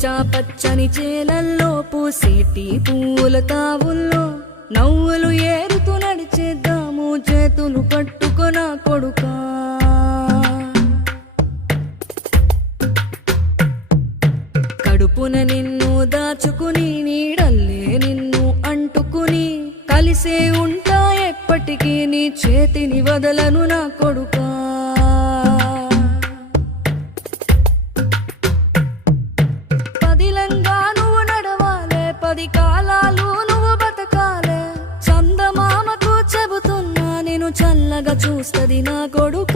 పచ్చా పచ్చని చేలల్లో పూసేటి పూల తావుల్లో నవ్వులు ఏరుతూ నడిచేద్దాము చేతులు పట్టుకొన కొడుకా. కడుపున నిన్ను దాచుకుని నీడల్లే నిన్ను అంటుకుని కలిసే ఉంటా ఎప్పటికీ నీ చేతిని వదలను నా కొడుకా. పదిలంగా నువ్వు నడవాలే, 10 కాలాలు నువ్వు బతకాలే. చందమామకు చెబుతున్నా నేను చల్లగా చూస్తది నా కొడుకు.